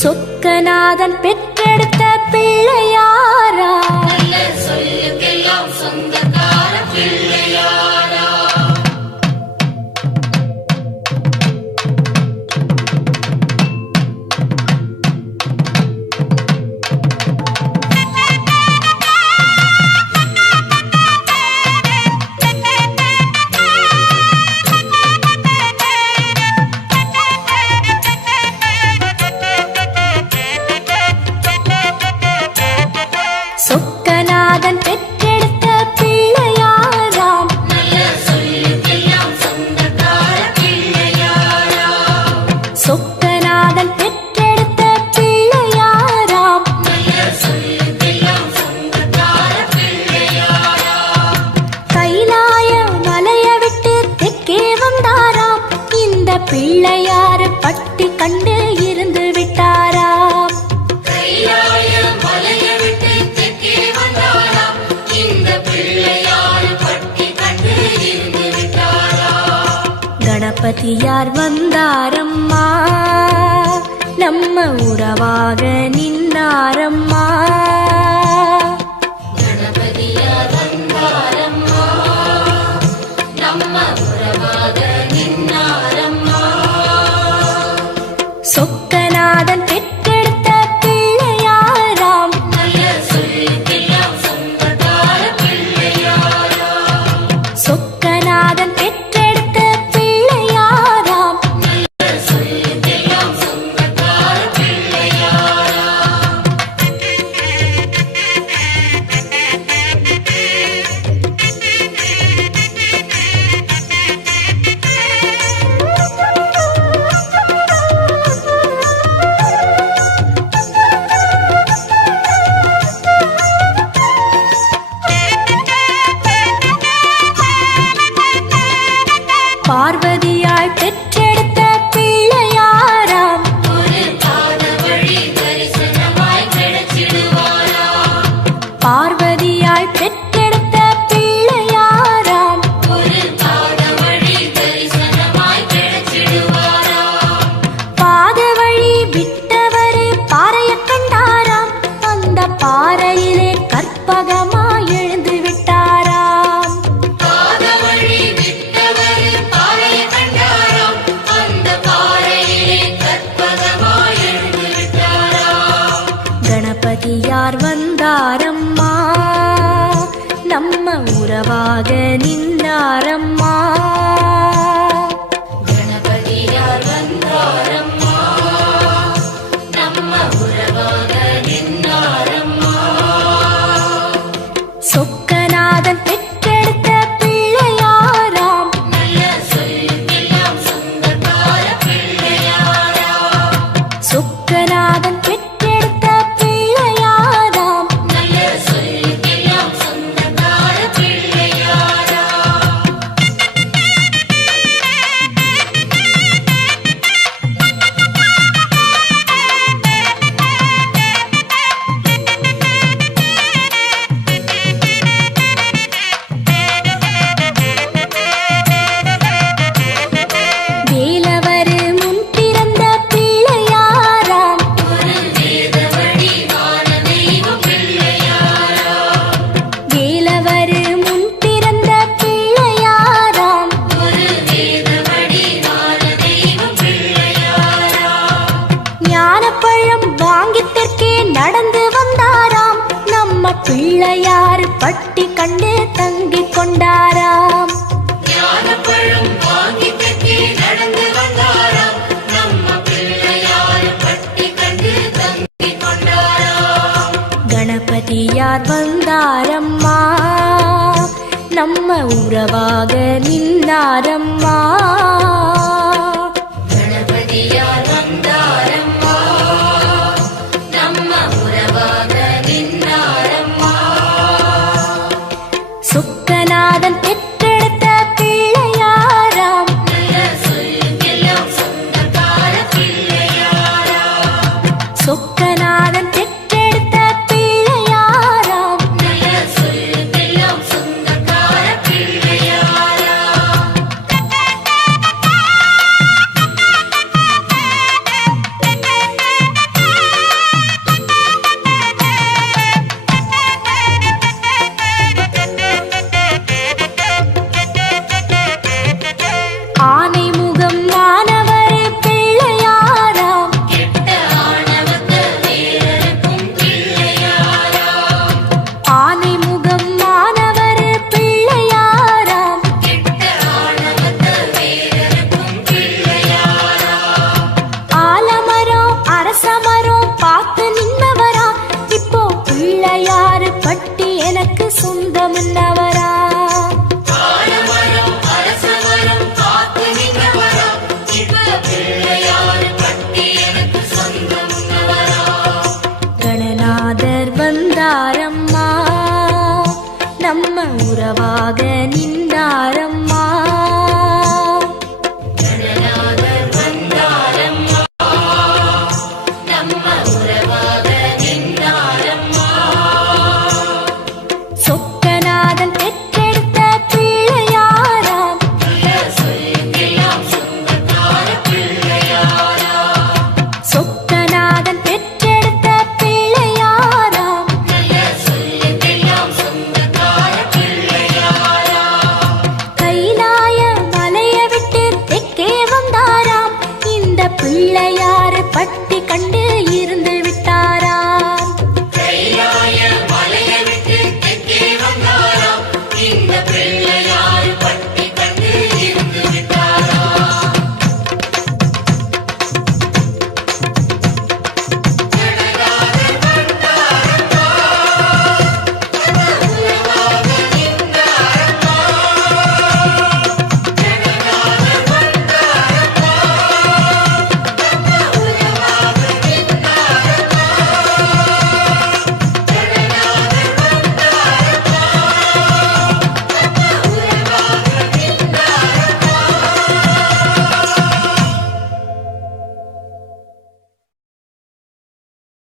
சொக்கநாதன் பெற்றெடுத்த பிள்ளையாரா, சொல்லுக்கெல்லாம் சொந்தக்கார பிள்ளையாரா. சொக்கநாதன் பெற்றெடுத்த பிள்ளையாராம், சொல்லுக்கெல்லாம் சொந்தக்கார பிள்ளையாரா. சொக்கநாதன் பெற்றெடுத்த பிள்ளையாராம், சொல்லுக்கெல்லாம் சொந்தக்கார பிள்ளையாரா. கைலாய மலைய விட்டு தெற்கே வந்தாராம், இந்த பிள்ளையாறு பட்டி கண்டு இருந்து விட்டாராம். கைலாய மலைய விட்டு தெற்கே வந்தாராம், இந்த பிள்ளையார் பட்டி கண்டு இருந்து விட்டாரா. கணபதியார் வந்தாரம்மா, நம்ம உறவாக நின்னாரம்மா. கணபதியார் வந்தாரம்மா, நம்ம உறவாக நின்னாரம்மா. சொக்கநாதன் பெற்றெடுத்த பிள்ளையாராம், சொல்லுக்கெல்லாம் சொந்தக்கார பிள்ளையாரா. சொக்கநாதன் பெற்றெடுத்த பிள்ளையாராம், சொல்லுக்கெல்லாம் சொந்தக்கார பிள்ளையாரா. பார்வதியாய் பெற்றெடுத்த பிள்ளையாராம், ஒரு பாத வழி தரிசனமாய் கிடைச்சிடுவாரா. பார்வதியாய் பெற்றெடுத்த பிள்ளையாராம், ஒரு பாத வழி தரிசனமாய் கிடைச்சிடுவாரா. பாத வழி விட்டவரு பாறைய கண்டாராம், அந்த பாறையிலே கற்பகமாய் எழுந்து விட்டாராம். பாத வழி விட்டவர் பாறையை கண்டாராம், அந்த பாறையிலே கற்பகமாய் எழுந்து விட்டாரா. கணபதியார் வந்தாரம்மா, நம்ம உறவாக நின்னாரம்மா. கணபதியார் வந்தாரம்மா, நம்ம உறவாக நின்னாரம்மா. சொக்கநாதன் பெற்றெடுத்த பிள்ளையாராம், சொல்லுக்கெல்லாம் சொந்தக்கார பிள்ளையாரா. சொக்கநாதன் பெற்றெடுத்த பிள்ளையாராம், சொல்லுக்கெல்லாம் சொந்தக்கார பிள்ளையாரா. வேலவரு முன் பிறந்த பிள்ளையாராம், ஒரு வேத வடிவான தெய்வம் பிள்ளையாரா. வேலவரு முன் பிறந்த பிள்ளையாராம், ஒரு வேத வடிவான தெய்வம் பிள்ளையாரா. ஞானப்பழம் வாங்கி தெற்கே நடந்து வந்தாராம், நம்ம பிள்ளையார் பட்டி கண்டு தங்கிக் கொண்டாராம். ஞானப்பழம் வாங்கி தெற்கே நடந்து வந்தாராம், நம்ம பிள்ளையார் பட்டி கண்டு தங்கிக் கொண்டாராம். கணபதியார் வந்தாரம்மா, நம்ம உறவாக நின்னாரம்மா.